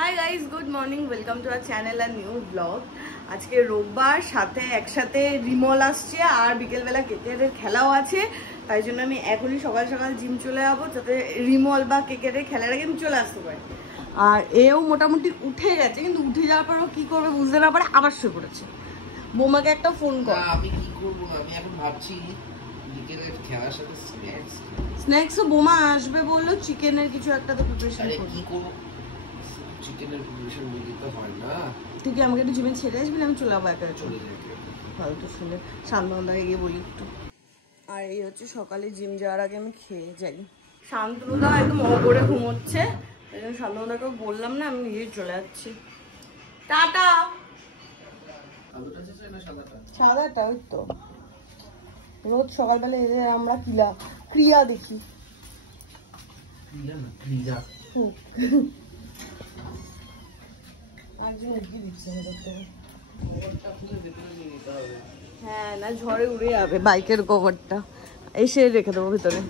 High guys, good morning, welcome to our channel আর new blog. আজকে রোববার, সাথে একসাথে রিমল আসছে আর বিকেলবেলা ক্রিকেটের খেলাও আছে। তাই জন্য আমি এখনই সকাল সকাল জিম চলে যাবো, যাতে রিমল বা ক্রিকেটের খেলার আগে আমি চলে আসতে পারি। আর এও মোটামুটি উঠে গেছে, কিন্তু উঠে যাওয়ার পরও কি করবে বুঝতে না পারে, আবার শুয়ে পড়েছে। বৌমাকে একটা ফোন কর। আমি কি করবো না, আমি এখন ভাবছি বিকেলের খেলার সাথে স্ন্যাক্সও বোমা আসবে বললো, চিকেনের কিছু একটা তো প্রিপারেশন করব। কি করব, চিকেনের প্রিপারেশন নিতে তো হয় না। তুই কি আমাকে একটু জিমে ছেড়ে আসবি, আমি চলে যাবো একা? চলে যাই ফালতু শুনে শান্তনুদাকে গিয়ে বলি একটু। আর এই হচ্ছে সকালে জিম যাওয়ার আগে আমি খেয়ে যাই। শান্তনুদা একদম অগরে ঘুমোচ্ছে, এই জন্য শান্তনুদাকেও বললাম না, আমি নিজেই চলে যাচ্ছি। টাটা। সাদাটা ওই তো রোজ সকালবেলা এদের আমরা ক্রিয়া দেখি। হ্যাঁ না, ঝড়ে উড়ে যাবে বাইকের কভারটা, এসে রেখে দেবো ভিতরে।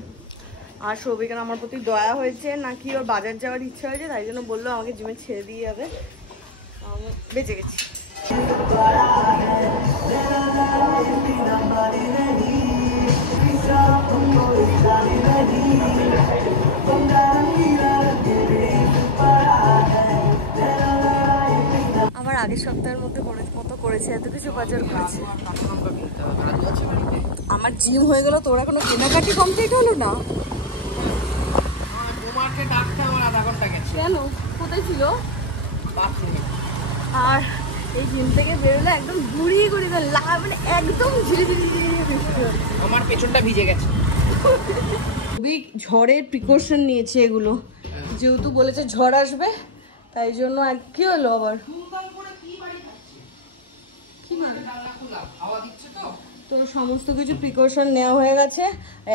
আর সৌভিকের আমার প্রতি দয়া হয়েছে নাকি ওর বাজার যাওয়ার ইচ্ছা হয়েছে, তাই জন্য বললো আমাকে জিমে ছেড়ে দিয়ে যাবে। বেঁচে গেছি। আবার আগের সপ্তাহের মতো করেছে, এত কিছু বাজার করেছে। আমার জিম হয়ে গেল, তোর এখনো কেনাকাটি কমপ্লিট হলো না? কেন, কোথায় ছিল? আর এই জিম থেকে বেরোলে একদম গুড়ি গুড়ি মানে একদম ঝিরিঝিরি বৃষ্টি হচ্ছে। আমার পেছনটা ভিজে গেছে। খুবই ঝড়ের প্রিকশন নিয়েছে এগুলো, যেহেতু বলেছে ঝড় আসবে, তাই জন্য। কি হলো আবার? তো সমস্ত কিছু প্রিকশন নেওয়া হয়ে গেছে।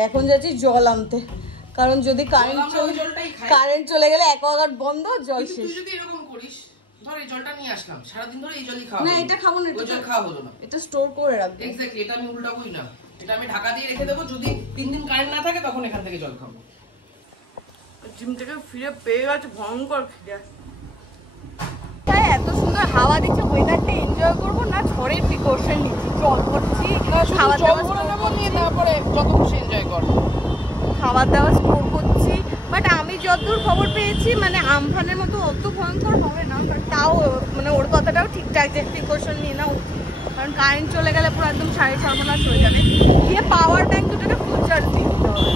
এখন যাচ্ছি জল আনতে, কারণ যদি কারেন্ট চলে গেলে অ্যাকোয়াগার্ড বন্ধ, জল শেষ। তুই যদি এরকম করিস, ধর এই জলটা নিয়ে আসলাম, সারাদিন ধরে এই জলই খাওয়া। না, এটা খাবো না, ওই জল খাওয়া হলো না। এটা স্টোর করে রাখবো। এক্স্যাক্টলি, এটা আমি উল্টাবোই না, এটা আমি ঢাকা দিয়ে রেখে দেবো। যদি 3 দিন কারেন্ট না থাকে তখন এখান থেকে জল খাবো। জিম থেকে ফিরে পেয়ে গেছে ভয়ঙ্কর খিদে। তাই এত সুন্দর হাওয়া দিচ্ছে, ওয়েদারটা এনজয় করবো না, ঝড়ের প্রিকশন নিচ্ছি, জল করছি, খাওয়া দাওয়া নিয়ে তারপরে যত খুশি এনজয় কর। খাওয়া দাওয়া স্টোর করছি। বাট আমি যতদূর খবর পেয়েছি, মানে আমফানের মতো অত ভয়ঙ্কর হবে না, বাট তাও মানে ওর কথাটাও ঠিকঠাক যে প্রিকশন নিয়ে না উচিত, কারণ কারেন্ট চলে গেলে পুরো একদম সাড়ে ছাড়মালাস হয়ে যাবে। গিয়ে পাওয়ার ব্যাংক দুটোকে ফুল চার্জ দিয়ে দিতে হবে।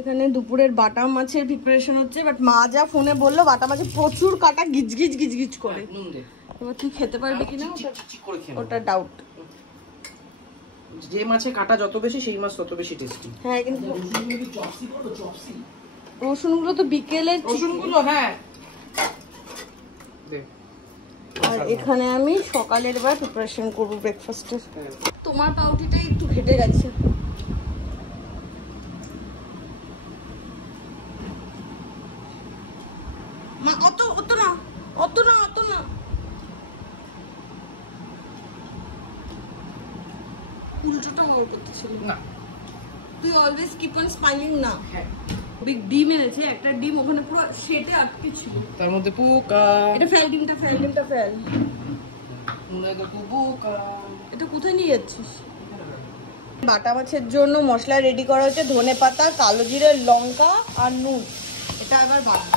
এখানে দুপুরের বাটা মাছের প্রিপারেশন হচ্ছে, বাট মা যা ফোনে বললো বাটা মাছে প্রচুর কাটা, গিজগিজ গিজগিজ করে। এবার তুই খেতে পারবি কিনা ওটা ডাউট। যে মাছে কাটা যত বেশি, সেই মাছ তত বেশি টেস্টি। হ্যাঁ, কিন্তু রসুনগুলো তো বিকেলে, রসুনগুলো হ্যাঁ। আর এখানে আমি সকালের বার প্রিপারেশন করবো ব্রেকফাস্টের। তোমার পাউটিটাই একটু ঘেটে গেছে। মা অত না উল্টোটা ওর করতেছিল না। তুই অলওয়েজ কিপ অন স্মাইলিং না। বিগ ডিম এনেছে, একটা ডিম ওখানে পুরো সেটে আটকে ছিল, তার মধ্যে পোকা। এটা ফেল, ডিমটা ফেল। এটা কোথায় নিয়ে যাচ্ছিস? বাটা মাছের জন্য মশলা রেডি করা হচ্ছে, ধনেপাতা, কালো জিরে, লঙ্কা আর নুন। এটা এবার বাটা।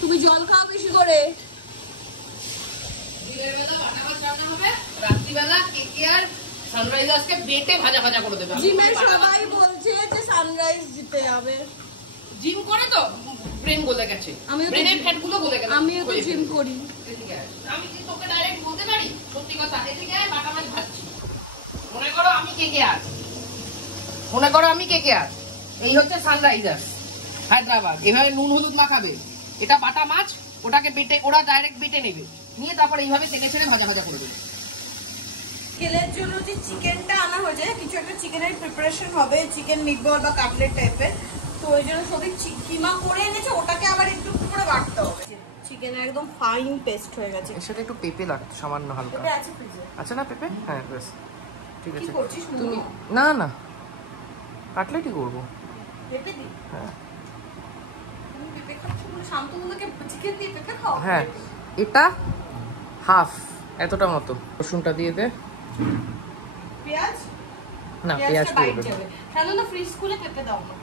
তুমি জল খাও বেশি করে। দিনের বেলা বাটা মাছ রান্না হবে, রাত্রিবেলা কেকেআর সানরাইজার্সকে বেটে ভাজা ভাজা করে দেবে। জিমের সবাই বলছে যে সানরাইজ জিতে যাবে। জিম করে তো ব্রেন গলে গেছে, ব্রেনের ফ্যাট গুলো গলে গেছে। আমিও তো জিম করি। আমি কি তোকে ডাইরেক্ট বলতে পারি সত্যি কথা? এদিকে আয়, বাটা মাছ ভাজছি। মনে করো আমি কেকেআর, এই হচ্ছে সানরাইজার্স হায়দ্রাবাদ। এভাবে নুন হলুদ মাখাবে, এটা বাটা মাছ, ওটাকে বেটে, ওরা ডাইরেক্ট বেটে নেবে, নিয়ে তারপরে এইভাবে তেলে ছেড়ে ভাজা ভাজা করে দেবে। কেলের জন্য যে চিকেনটা আনা হয়েছে, কিছু একটা চিকেনের প্রিপারেশন হবে, চিকেন মিটবল বা কাটলেট টাইপের, তো ওই জন্য সবই কিমা করে এনেছে, ওটাকে আবার একটু করে বাটতে হবে। চিকেনের একদম ফাইন পেস্ট হয়ে গেছে। এর সাথে একটু পেঁপে লাগছে সামান্য হালকা। পেঁপে আছে ফ্রিজে? আচ্ছা না পেঁপে? হ্যাঁ বেশ ঠিক আছে। কি করছিস তুমি? না কাটলেটই করবো। পেঁপে দি? হ্যাঁ হ্যাঁ এটা হাফ এতটা মতো রসুনটা দিয়ে দে। পেঁয়াজ না পেঁয়াজ দিয়ে দে শান্তনু ফ্রিজ খুলে পেঁপে দাও না।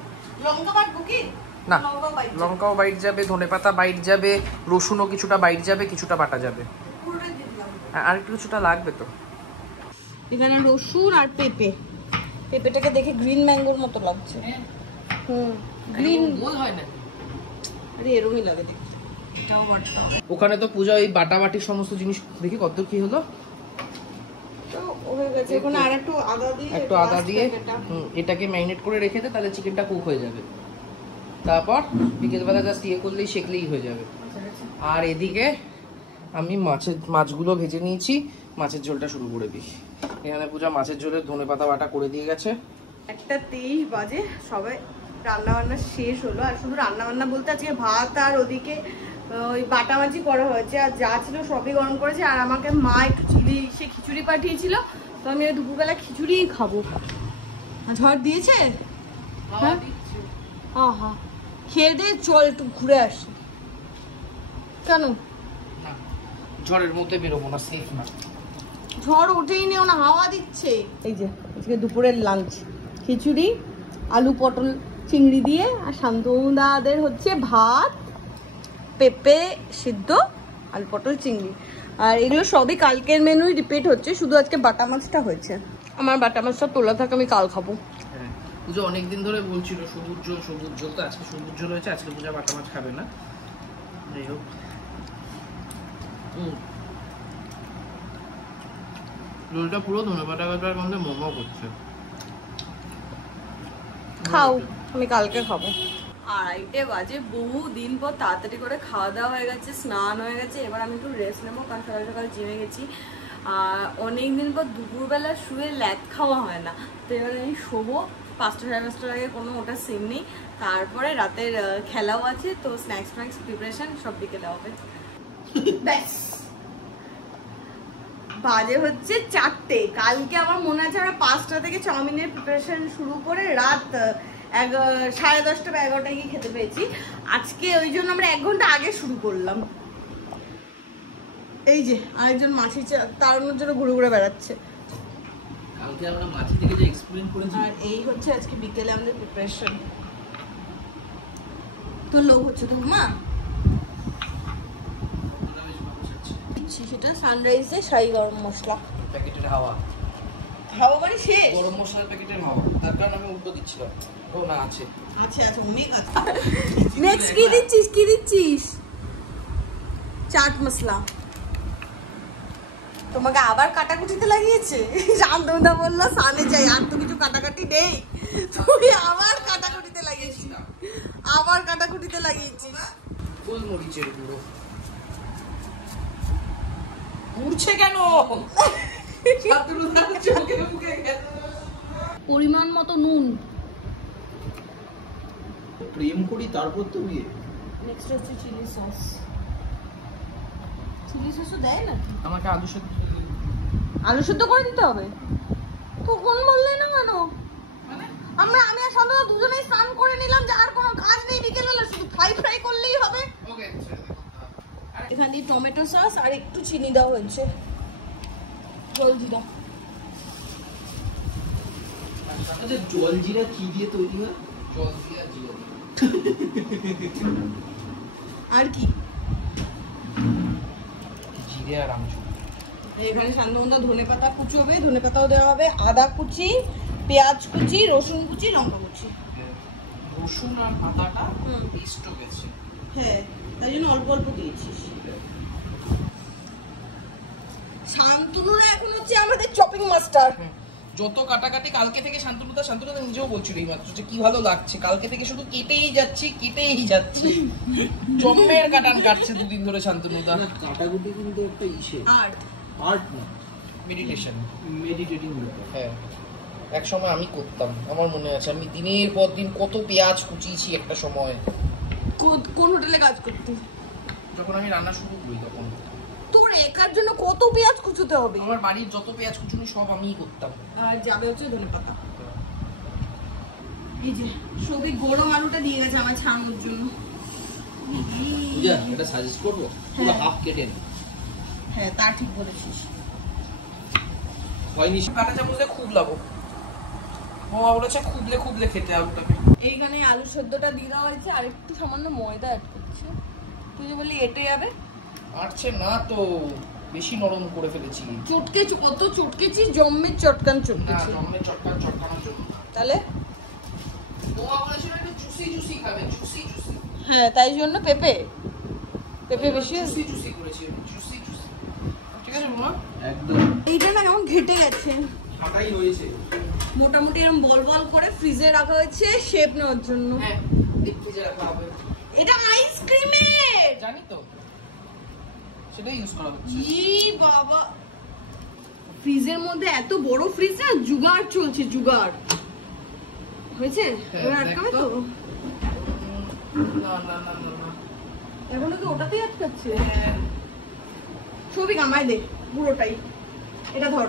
লঙ্কা বাটবো কি? না লঙ্কাও বাইট যাবে, ধনেপাতা বাইট যাবে, রসুনও কিছুটা বাইট যাবে, কিছুটা বাটা যাবে। আর একটু কিছুটা লাগবে তো। এখানে রসুন আর পেঁপে, পেঁপেটাকে দেখে গ্রিন ম্যাঙ্গোর মতো লাগছে। গ্রিন গোল হয় না, আরে এরকমই লাগে দেখতে। এটাও বাটতে হবে। ওখানে তো পূজা ওই বাটাবাটির সমস্ত জিনিস দেখি কত কি হলো। তো হয়ে গেছে। ওখানে আর একটু আদা দিয়ে এটাকে ম্যারিনেট করে রেখে দে, তাহলে চিকেনটা কুক হয়ে যাবে। তারপর বিকেলবেলা জাস্ট ইয়ে করলেই শেখলেই হয়ে যাবে। আর এদিকে আমি মাছগুলো ভেজে নিয়েছি, মাছের ঝোলটা শুরু করে দিই। এখানে পূজা মাছের ঝোলের ধনেপাতা বাটা করে দিয়ে গেছে। 1:23 বাজে, সবাই রান্না বান্না শেষ হলো। আর শুধু রান্না বান্না বলতে আজকে ভাত আর ওদিকে ওই বাটামাছি করা হয়েছে, আর যা ছিল সবই গরম করেছে। আর আমাকে মা একটু খিচুড়ি পাঠিয়েছিল, তো আমি দুপুরবেলা খিচুড়িই খাবো। ঝড় দিয়েছে? হ্যাঁ আহা, খেয়ে দে চল একটু ঘুরে আসি। কেন? ঝড়ের মধ্যে বেরোবো না, সেফ না। ঝড় ওঠেই নেও না, হাওয়া দিচ্ছে। এই যে আজকে দুপুরের লাঞ্চ খিচুড়ি, আলু পটল চিংড়ি দিয়ে, আর শান্তনুদাদের হচ্ছে ভাত, পেঁপে সিদ্ধ, আলু পটল চিংড়ি। আর এগুলো সবই কালকের মেনুই রিপিট হচ্ছে, শুধু আজকে বাটা মাছটা হয়েছে। আমার বাটা মাছটা তোলা থাকে, আমি কাল খাবো। পূজা অনেকদিন ধরে বলছিল সবুজ ঝোল, তো আজকে সবুজ ঝোল হয়েছে। আজকে পূজা বাটা মাছ খাবে না, যাই হোক। ঝোলটা পুরো ধনেপাতা কাটার গন্ধে মোমো করছে। খাও, আমি কালকে খাবো। 2:30 বাজে, বহু দিন পর তাড়াতাড়ি করে খাওয়া দাওয়া হয়ে গেছে, স্নান হয়ে গেছে। এবার আমি একটু রেস্ট নেবো, কারণ সকাল সকাল জিমে গেছি। আর অনেকদিন পর দুপুরবেলা শুয়ে ল্যাদ খাওয়া হয় না, তো এবার আমি শোবো। 5টা সাড়ে 5টার আগে কোনো ওটা সিন নেই। তারপরে রাতের খেলাও আছে, তো স্ন্যাক্স প্রিপারেশন সব বিকেলে হবে। ব্যাস বাজে হচ্ছে 4টে। কালকে আমার মনে আছে আমরা 5টা থেকে চাউমিনের প্রিপারেশন শুরু করে রাত 10:30 বা 11টায় গিয়ে খেতে পেয়েছি। আজকে ওই জন্য আমরা 1 ঘন্টা আগে শুরু করলাম। এই যে আরেকজন মাছি তাড়ানোর জন্য ঘুরে ঘুরে বেড়াচ্ছে। কালকে আমরা মাছি থেকে যে এক্সপ্লেইন করেছি, আর এই হচ্ছে আজকে বিকেলে আমাদের প্রিপারেশন। তো লোক হচ্ছে তো মা, সেটা সানরাইজে শাহী গরম মশলা প্যাকেটের হাওয়া মানে শেষ। গরম মশলার প্যাকেটের হাওয়া, তার কারণ আমি উল্টো দিচ্ছিলাম। ও না, আছে অনেক আছে। নেক্সট কি দিচ্ছিস? চাট মশলা। তোমাকে আবার কাটাকুটিতে লাগিয়েছে। শান্তনুদা বললো সানে যাই, আর তো কিছু কাটাকাটি নেই, তুই আবার কাটাকুটিতে লাগিয়েছিস। গোলমরিচের গুঁড়ো উড়ছে কেন? পরিমাণ মতো নুন। প্রেম করি তারপর তো বিয়ে। নেক্সট হচ্ছে চিলি সস। চিলি সসও দেয় না? আমাকে আলু সেদ্ধ করে দিতে হবে। তখন বললে না কেন? আমি আর শান্তনু দুজনেই স্নান করে নিলাম, যে আর কোনো কাজ নেই বিকেলবেলা, শুধু ফ্রাই করলেই হবে। এখানে টমেটো সস আর একটু চিনি দেওয়া হয়েছে, জলজিরা। আচ্ছা, জলজিরা কি দিয়ে তৈরি হয়? আর কি? জিরে আর আমচুর। এখানে শান্তনুদা ধনেপাতা কুচোবে, ধনেপাতাও দেওয়া হবে, আদা কুচি, পেঁয়াজ কুচি, রসুন কুচি, লঙ্কা কুচি। রসুন আর আদাটা পেস্ট হয়ে গেছে। হ্যাঁ, তাই জন্য অল্প অল্প দিয়েছিস। শান্তনু এখন হচ্ছে আমাদের চপিং মাস্টার। যত কাটাকাটি কালকে থেকে শান্তনুদা নিজেও বলছিল এই মাত্র যে কি ভালো লাগছে, কালকে থেকে শুধু কেটেই যাচ্ছি। জম্মের কাটান কাটছে 2 দিন ধরে শান্তনুদা। কাটাকুটি কিন্তু একটা আর্ট না, মেডিটেটিং ব্যাপার। হ্যাঁ, এক সময় আমি করতাম, আমার মনে আছে আমি দিনের পর দিন কত পেঁয়াজ কুচিয়েছি একটা সময়। কোন হোটেলে কাজ করতি? যখন আমি রান্না শুরু করি তখন। তোর একার জন্য কত পেঁয়াজ কুচোতে হবে? আমার বাড়ির যত পেঁয়াজ কুচুনি সব আমিই করতাম। আর যাবে হচ্ছে ধনেপাতা। এই যে সবই গরম আলুটা দিয়ে গেছে আমার ছাড়ানোর জন্য। পূজা এটা সাজেস্ট করবো, পুরো হাফ কেটে নে। হ্যাঁ তা ঠিক বলেছিস। হয়নি কাঁটা চামচ দিয়ে খুব লাবো, মামা বলেছে খুবলে খুবলে খেতে আলুটাকে। এইখানে আলু সেদ্ধটা দিয়ে দেওয়া হয়েছে, আর একটু সামান্য ময়দা অ্যাড করছে। তুই যে বললি এটে যাবে, আটছে না তো, বেশি নরম করে ফেলেছি। চটকে কত চটকেছি, জম্মের চটকান না চটকেছি। নরমে চটকানোর জন্য। তাহলে মামা বলেছিল একটু জুসি জুসি খাবে, জুসি জুসি। হ্যাঁ তাই জন্য পেঁপে বেশি জুসি জুসি করেছি, জুসি জুসি। ঠিক আছে মামা? একদম এইটা না কেমন ঘেটে গেছে। ফাটাই হয়েছে। মোটামুটি এরকম বল বল করে ফ্রিজে রাখা হয়েছে শেপ নেওয়ার জন্য। হ্যাঁ ডিপ ফ্রিজে রাখা হবে। এটা আইসক্রিমের, জানি তো, সেটাই ইউজ করা হচ্ছে। ই বাবা, ফ্রিজের মধ্যে এত বড় ফ্রিজ না, জুগাড় চলছে জুগাড়। হয়েছে এবার আটকাবে তো? না না না না না, এখনো কি ওটাতেই আটকাচ্ছে? ছবি আমায় দে পুরোটাই। এটা ধর,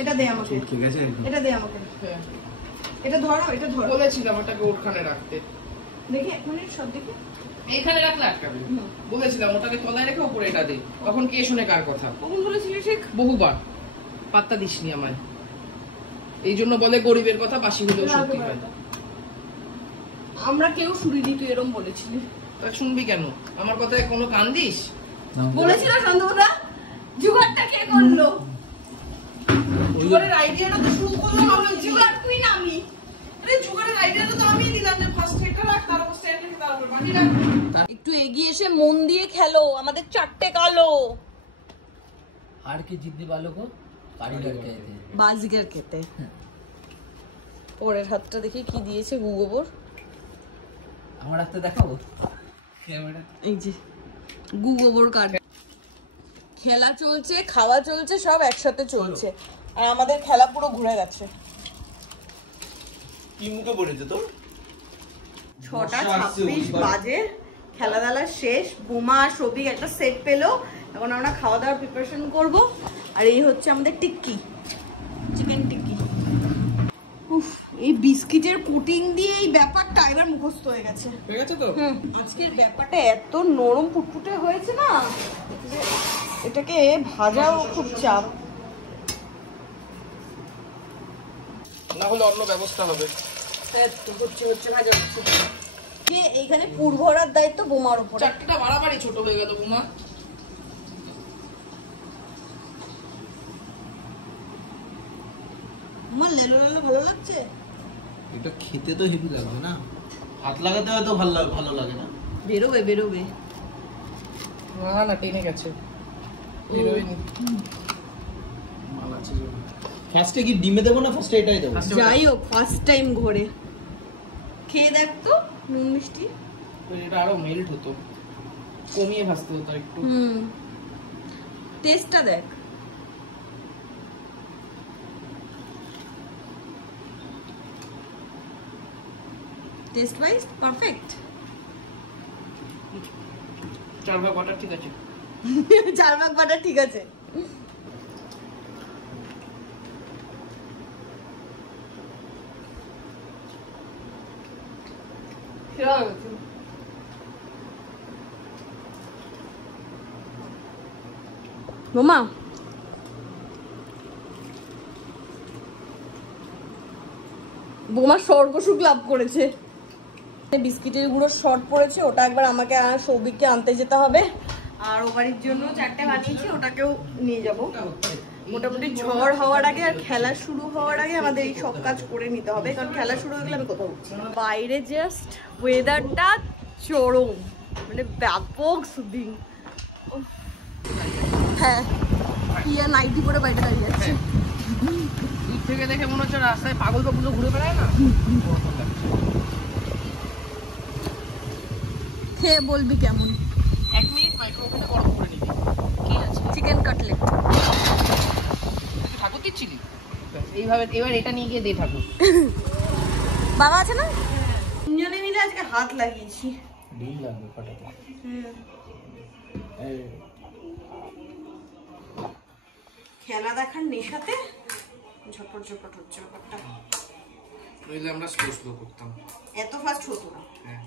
এটা দে আমাকে, ঠিক আছে এটা দে আমাকে, হ্যাঁ এটা ধর, এটা ধর। বলেছিলাম ওটাকে ওখানে রাখতে। দেখি এক মিনিট সব দেখি। এইখানে রাখলে আটকাবে। বলেছিলাম ওটাকে তলায় রেখে উপরে এটা দে। তখন কে শুনে কার কথা? কখন বলেছিলি ঠিক? বহুবার, পাত্তা দিসনি আমায়। এই জন্য বলে গরিবের কথা বাসি হলেও সত্যি হয়। আমরা কেউ শুনিনি, তুই এরকম বলেছিলি। তা শুনবি কেন? আমার কথায় কোনো কান দিস? বলেছিল সন্ধ্যা, জুগাড়টা কে করলো? জুগারের আইডিয়াটা তো শুরু করলাম আমরা। জুগাড় তুই না আমি। আরে জুগারের আইডিয়াটা তো আমিই দিলাম যে ফার্স্ট এটা রাখ, তার উপর স্ট্যান্ড রেখে তার উপর বাকি রাখ। একটু এগিয়ে এসে মন দিয়ে খেলো, আমাদের চারটে কালো। हार के जितने वालों को कारीगर कहते हैं। বাজিগার খেতে। পরের হাতটা দেখি কি দিয়েছে গুগোবর। আমার হাতে দেখাবো ক্যামেরা। এই যে গুগোবর কার্ড। খেলা চলছে, খাওয়া চলছে, সব একসাথে চলছে। আর আমাদের খেলা পুরো ঘুরে গেছে। কি মুখে পড়েছে তোর? 6:26 বাজে, খেলাধুলা শেষ। বোমা আর সবিক একটা সেট পেলো। এখন আমরা খাওয়া দাওয়ার প্রিপারেশন করব। আর এই হচ্ছে আমাদের টিক্কি, চিকেন টিক্কি। উফ, এই বিস্কিটের কোটিং দিয়ে এই ব্যাপারটা এবার মুখস্থ হয়ে গেছে। ঠিক আছে তো? আজকের ব্যাপারটা এত নরম ফুটফুটে হয়েছে না যে এটাকে ভাজাও খুব চাপ। না হলে অন্য ব্যবস্থা হবে। কে এইখানে পুর ভরার দায়িত্ব বোমার উপর। চারটেটা বাড়াবাড়ি ছোট হয়ে গেল বোমা। আমার লেলো লেলো ভালো লাগছে। এটা খেতে তো হেভি লাগবে না? হাত লাগাতে হয়তো ভালো লাগে না। বেরোবে বেরোবে। না না টেনে গেছে, বেরোয়নি। মাল আছে যে। ফার্স্টে কি ডিমে দেবো না ফার্স্টে এটাই দেবো? যাই হোক ফার্স্ট টাইম ঘোরে খেয়ে দেখ তো নুন মিষ্টি। এটা আরো মেল্ট হতো, কমিয়ে ভাজতে হতো একটু। টেস্টটা দেখ। Taste wise perfect. 4 ভাগ বাটার ঠিক আছে। 4 ভাগ বাটার ঠিক আছে। বোমা বোমা স্বর্গসুখ লাভ করেছে। বিস্কিটের গুঁড়ো শর্ট পড়েছে, ওটা একবার আমাকে আর সৌভিককে আনতে যেতে হবে। আর ও বাড়ির জন্য 4টে বানিয়েছি, ওটাকেও নিয়ে যাব। মোটামুটি ঝড় হওয়ার আগে আর খেলা শুরু হওয়ার আগে আমাদের এই সব কাজ করে নিতে হবে, কারণ খেলা শুরু হয়ে গেলে আমি কোথাও উঠছি না। বাইরে জাস্ট ওয়েদারটা চরম, মানে ব্যাপক সুদিং। হ্যাঁ ইয়া নাইটি পরে বাইরে দাঁড়িয়ে আছে। দূর থেকে দেখে মনে হচ্ছে রাস্তায় পাগল পাগল ঘুরে বেড়ায় না। খেয়ে বলবি কেমন। 1 মিনিট মাইক্রোওভেনে গরম করে নিবি। কি আছে? Chicken cutlet. ঠাকুর দিচ্ছিলি এইভাবে, এবার এটা নিয়ে গিয়ে দে ঠাকুর। বাবা আছে না? তিনজনে মিলে আজকে হাত লাগিয়েছি। ডিম লাগবে ফাটাতে। খেলা দেখার নেশাতে ঝপট ঝপট হচ্ছে ব্যাপারটা। নইলে আমরা স্লো স্লো করতাম। এত ফাস্ট হতো না। হ্যাঁ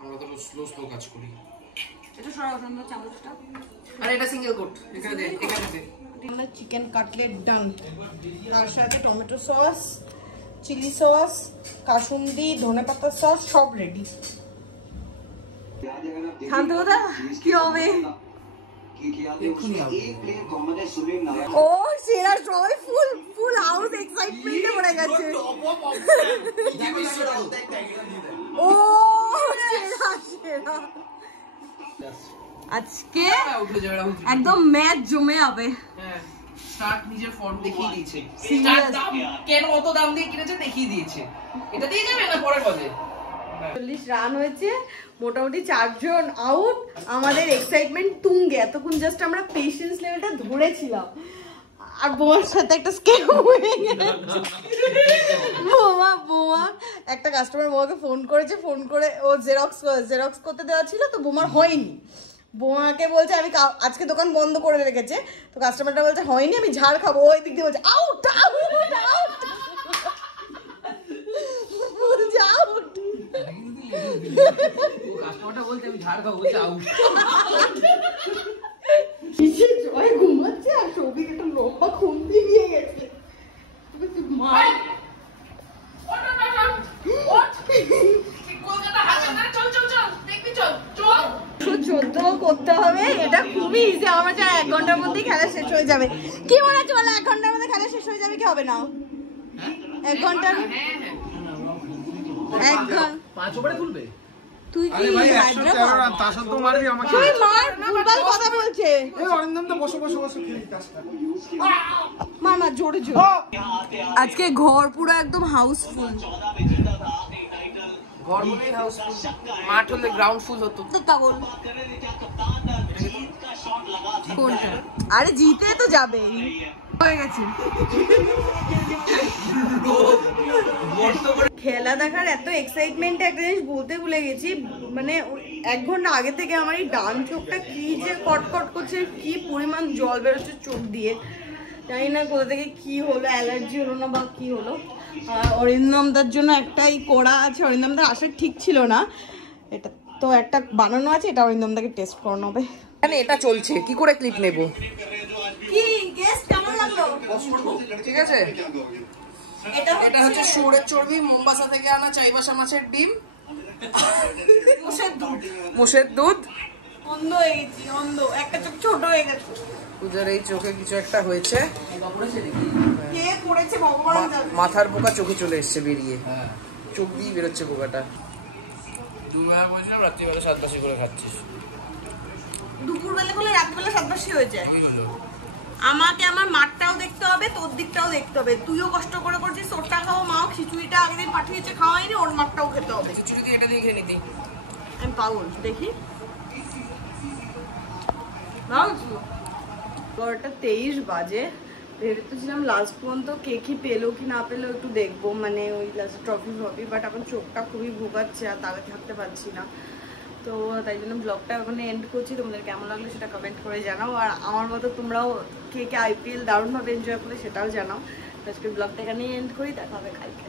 আমরা তো স্লো স্লো কাজ করি। এটা সরাও সুন্দর চামচটা। আর এটা সিঙ্গেল কোট, এখানে দে, এখানে দে। আমাদের চিকেন কাটলেট ডান, তার সাথে টমেটো সস, চিলি সস, কাসুন্দি, ধনেপাতা সস সব রেডি। শান্ত কথা কি হবে? ও সেরা, সবাই ফুল ফুল হাউস এক্সাইটমেন্টে পড়ে গেছে। ও সেরা সেরা, আজকে একদম ম্যাচ জমে যাবে। স্টার্ট নিজের ফর্ম দেখিয়ে দিয়েছে, স্টার্ট দাম কেন অত দাম দিয়ে কিনেছে দেখিয়ে দিয়েছে। এটা দিয়ে যাবে না পরের বাজে। 40 রান হয়েছে, মোটামুটি 4 জন আউট। আমাদের এক্সাইটমেন্ট তুঙ্গে। এতক্ষণ জাস্ট আমরা পেশেন্স লেভেলটা ধরেছিলাম, আর বোমার সাথে একটা স্ক্যাম হয়ে গেছে। বোমা একটা কাস্টমার বোমাকে ফোন করেছে, ফোন করে ও জেরক্স করতে দেওয়া ছিল, তো বোমার হয়নি। বোমাকে বলছে আমি আজকে দোকান বন্ধ করে রেখেছে, তো কাস্টমারটা বলছে হয়নি, আমি ঝাড় খাবো। ওই দিক দিয়ে বলছে আউট আউট আউট, বলছে আউট। কাস্টমারটা বলছে আমি ঝাড় খাবো, বলছে আউট। জয় ঘুমাচ্ছে আর সৌভিক একটা লম্বা খুন্তি নিয়ে গেছে। করতে হবে, এটা খুবই ইজি। আমার যা 1 ঘন্টার মধ্যেই খেলা শেষ হয়ে যাবে। কি মনে হচ্ছে বলে 1 ঘন্টার মধ্যে খেলা শেষ হয়ে যাবে? কি হবে না 1 ঘন্টার? 1 ঘন্টা 5 ওভারে খুলবে? তুই কি হায়দ্রাবাদ তাসন তো মারবি আমাকে। তুই মার, ভুলভাল কথা বলছে। এই অরিন্দম তো বসো খেলি কাজটা। মার জোরে জোরে। আজকে ঘর পুরো একদম হাউসফুল। ঘর হলেই হাউসফুল, মাঠ হলে গ্রাউন্ড ফুল হতো। তো পাগল কোনটা? আরে জিতে তো যাবে, হয়ে গেছে। খেলা দেখার এত এক্সাইটমেন্ট, একটা জিনিস বলতে ভুলে গেছি, মানে 1 ঘন্টা আগে থেকে আমার এই ডান চোখটা কি যে কটকট করছে, কি পরিমাণ জল বেরোচ্ছে চোখ দিয়ে, জানি না কোথা থেকে কি হলো, অ্যালার্জি হলো না বা কি হলো। অরিন্দমদার জন্য একটাই করা আছে, অরিন্দমদার আসার ঠিক ছিল না, এটা তো একটা বানানো আছে, এটা অরিন্দমদাকে টেস্ট করানো হবে। মানে এটা চলছে, কি করে ক্লিপ নেব? কি গেস্ট কেমন লাগলো? ঠিক আছে, এটা হচ্ছে শুয়োরের চর্বি, মোম্বাসা থেকে আনা চাইবাসা মাছের ডিম, মোষের দুধ। অন্ধ হয়ে গেছি, অন্ধ, একটা চোখ ছোট হয়ে গেছে। পূজার এই চোখে কিছু একটা হয়েছে, কে করেছে ভগবান জানে। মাথার পোকা চোখে চলে এসছে বেরিয়ে, চোখ দিয়ে বেরোচ্ছে পোকাটা। দুবেলা বলছিলাম রাত্রিবেলা 7 করে খাচ্ছিস, দুপুরবেলা বলে রাত্রিবেলা 7 হয়ে যায়। আমাকে আমার মাঠটাও দেখতে হবে, তোর দিকটাও দেখতে হবে। তুইও কষ্ট করে করছিস, তোরটা খাও, মাও খিচুড়িটা আগের দিন পাঠিয়েছে খাওয়াইনি, ওর মাঠটাও খেতে হবে। খিচুড়ি দিয়ে এটা দিয়ে খেয়ে নিতি। আমি পাগল, দেখি 11:23 বাজে। ভেবে তো ছিলাম লাস্ট পর্যন্ত কে কি পেলো কি না পেলো একটু দেখবো, মানে ওই লাস্ট ট্রফি, বাট এখন চোখটা খুবই ভোগাচ্ছে আর তাহলে থাকতে পারছি না। তো তাই জন্য ব্লগটা ওখানে এন্ড করছি। তোমাদের কেমন লাগলো সেটা কমেন্ট করে জানাও, আর আমার মতো তোমরাও কে কে IPL দারুণভাবে এনজয় করলে সেটাও জানাও। আজকে ব্লগটা এখানেই এন্ড করি, দেখা হবে কালকে।